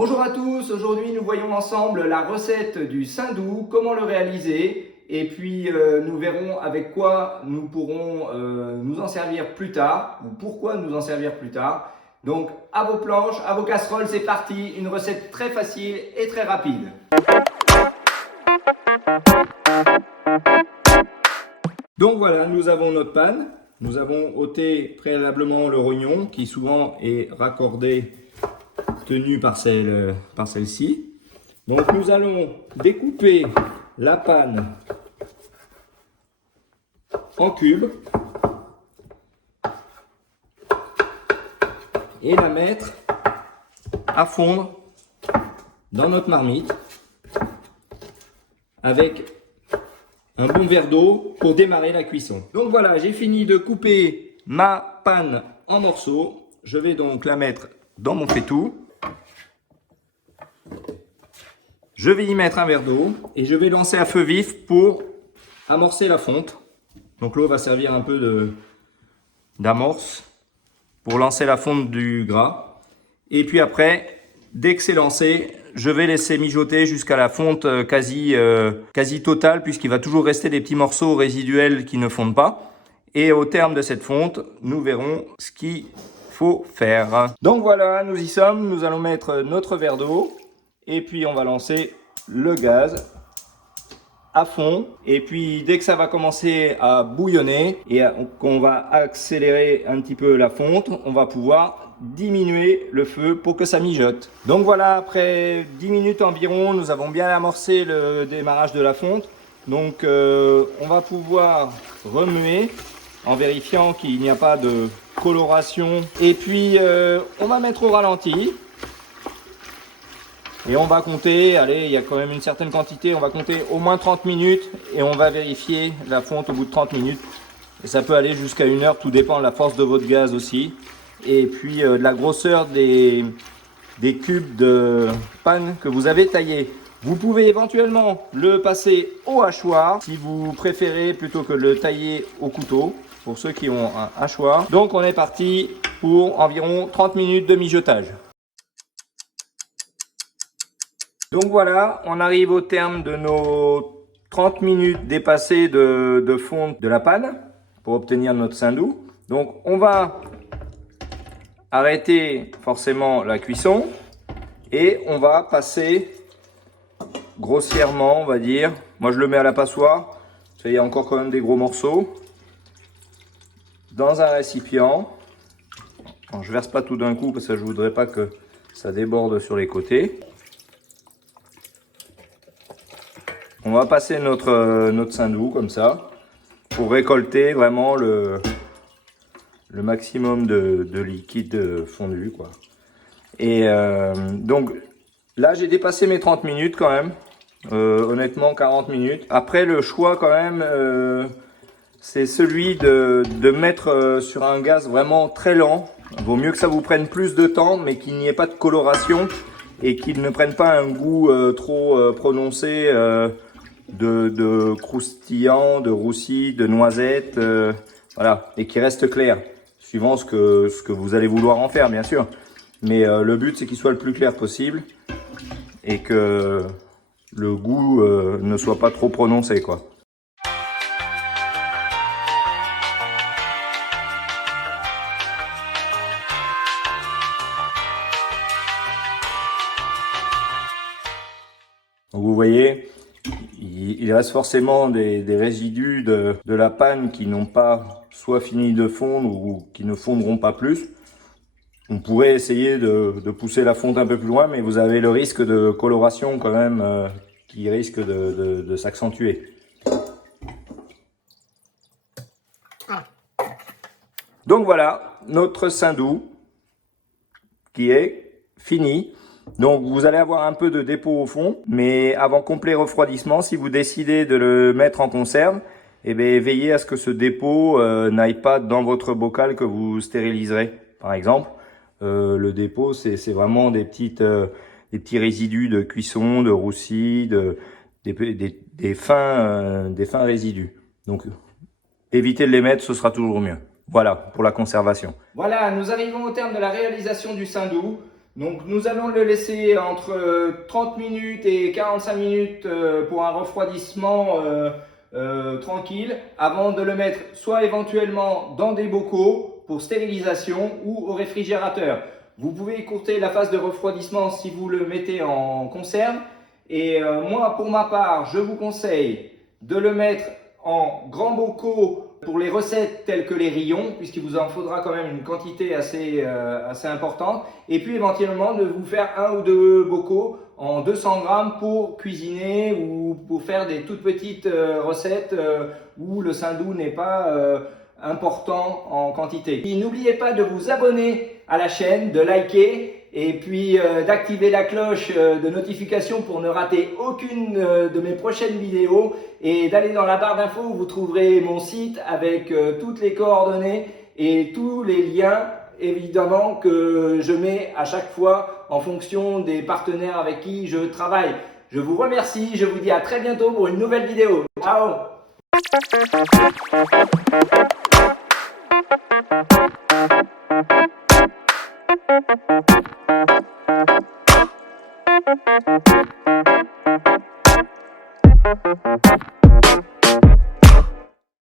Bonjour à tous, aujourd'hui nous voyons ensemble la recette du Saindoux, comment le réaliser et puis nous verrons avec quoi nous pourrons nous en servir plus tard ou pourquoi nous en servir plus tard. Donc à vos planches, à vos casseroles, c'est parti, une recette très facile et très rapide. Donc voilà, nous avons notre panne, nous avons ôté préalablement le rognon qui souvent est raccordé tenu par celle-ci. Donc nous allons découper la panne en cubes et la mettre à fondre dans notre marmite avec un bon verre d'eau pour démarrer la cuisson. Donc voilà, j'ai fini de couper ma panne en morceaux. Je vais donc la mettre dans mon faitout. Je vais y mettre un verre d'eau et je vais lancer à feu vif pour amorcer la fonte. Donc l'eau va servir un peu d'amorce pour lancer la fonte du gras. Et puis après, dès que c'est lancé, je vais laisser mijoter jusqu'à la fonte quasi totale, puisqu'il va toujours rester des petits morceaux résiduels qui ne fondent pas. Et au terme de cette fonte, nous verrons ce qu'il faut faire. Donc voilà, nous y sommes. Nous allons mettre notre verre d'eau. Et puis on va lancer le gaz à fond. Et puis dès que ça va commencer à bouillonner et qu'on va accélérer un petit peu la fonte, on va pouvoir diminuer le feu pour que ça mijote. Donc voilà, après 10 minutes environ, nous avons bien amorcé le démarrage de la fonte. Donc on va pouvoir remuer en vérifiant qu'il n'y a pas de coloration. Et puis on va mettre au ralenti. Et on va compter, allez, il y a quand même une certaine quantité, on va compter au moins 30 minutes et on va vérifier la fonte au bout de 30 minutes. Et ça peut aller jusqu'à 1 heure, tout dépend de la force de votre gaz aussi. Et puis de la grosseur des cubes de panne que vous avez taillés. Vous pouvez éventuellement le passer au hachoir si vous préférez plutôt que de le tailler au couteau, pour ceux qui ont un hachoir. Donc on est parti pour environ 30 minutes de mijotage. Donc voilà, on arrive au terme de nos 30 minutes dépassées de fonte de la panne pour obtenir notre Saindoux. Donc on va arrêter forcément la cuisson et on va passer grossièrement, on va dire. Moi je le mets à la passoire, il y a encore quand même des gros morceaux. Dans un récipient. Alors, je verse pas tout d'un coup parce que je voudrais pas que ça déborde sur les côtés. On va passer notre Saindoux comme ça pour récolter vraiment le maximum de liquide fondu, quoi. Et donc là j'ai dépassé mes 30 minutes quand même, honnêtement 40 minutes. Après le choix quand même c'est celui de mettre sur un gaz vraiment très lent. Il vaut mieux que ça vous prenne plus de temps mais qu'il n'y ait pas de coloration et qu'il ne prenne pas un goût trop prononcé de croustillant, de roussi, de noisette, voilà, et qui reste clair, suivant ce que vous allez vouloir en faire, bien sûr. Mais le but, c'est qu'il soit le plus clair possible et que le goût ne soit pas trop prononcé, quoi. Donc vous voyez, il reste forcément des résidus de la panne qui n'ont pas soit fini de fondre ou qui ne fondront pas plus. On pourrait essayer de pousser la fonte un peu plus loin, mais vous avez le risque de coloration quand même qui risque de s'accentuer. Donc voilà, notre Saindoux qui est fini. Donc vous allez avoir un peu de dépôt au fond, mais avant complet refroidissement, si vous décidez de le mettre en conserve, eh bien, veillez à ce que ce dépôt n'aille pas dans votre bocal que vous stériliserez, par exemple. Le dépôt, c'est vraiment des petits résidus de cuisson, de roussi, des fins résidus. Donc évitez de les mettre, ce sera toujours mieux. Voilà, pour la conservation. Voilà, nous arrivons au terme de la réalisation du Saindoux. Donc nous allons le laisser entre 30 minutes et 45 minutes pour un refroidissement tranquille avant de le mettre soit éventuellement dans des bocaux pour stérilisation ou au réfrigérateur. Vous pouvez écourter la phase de refroidissement si vous le mettez en conserve. Et moi, pour ma part, je vous conseille de le mettre en grands bocaux pour les recettes telles que les rillons, puisqu'il vous en faudra quand même une quantité assez importante. Et puis éventuellement de vous faire 1 ou 2 bocaux en 200 grammes pour cuisiner ou pour faire des toutes petites recettes où le saindoux n'est pas important en quantité. Et n'oubliez pas de vous abonner à la chaîne, de liker et puis d'activer la cloche de notification pour ne rater aucune de mes prochaines vidéos et d'aller dans la barre d'infos où vous trouverez mon site avec toutes les coordonnées et tous les liens évidemment que je mets à chaque fois en fonction des partenaires avec qui je travaille. Je vous remercie, je vous dis à très bientôt pour une nouvelle vidéo. Ciao!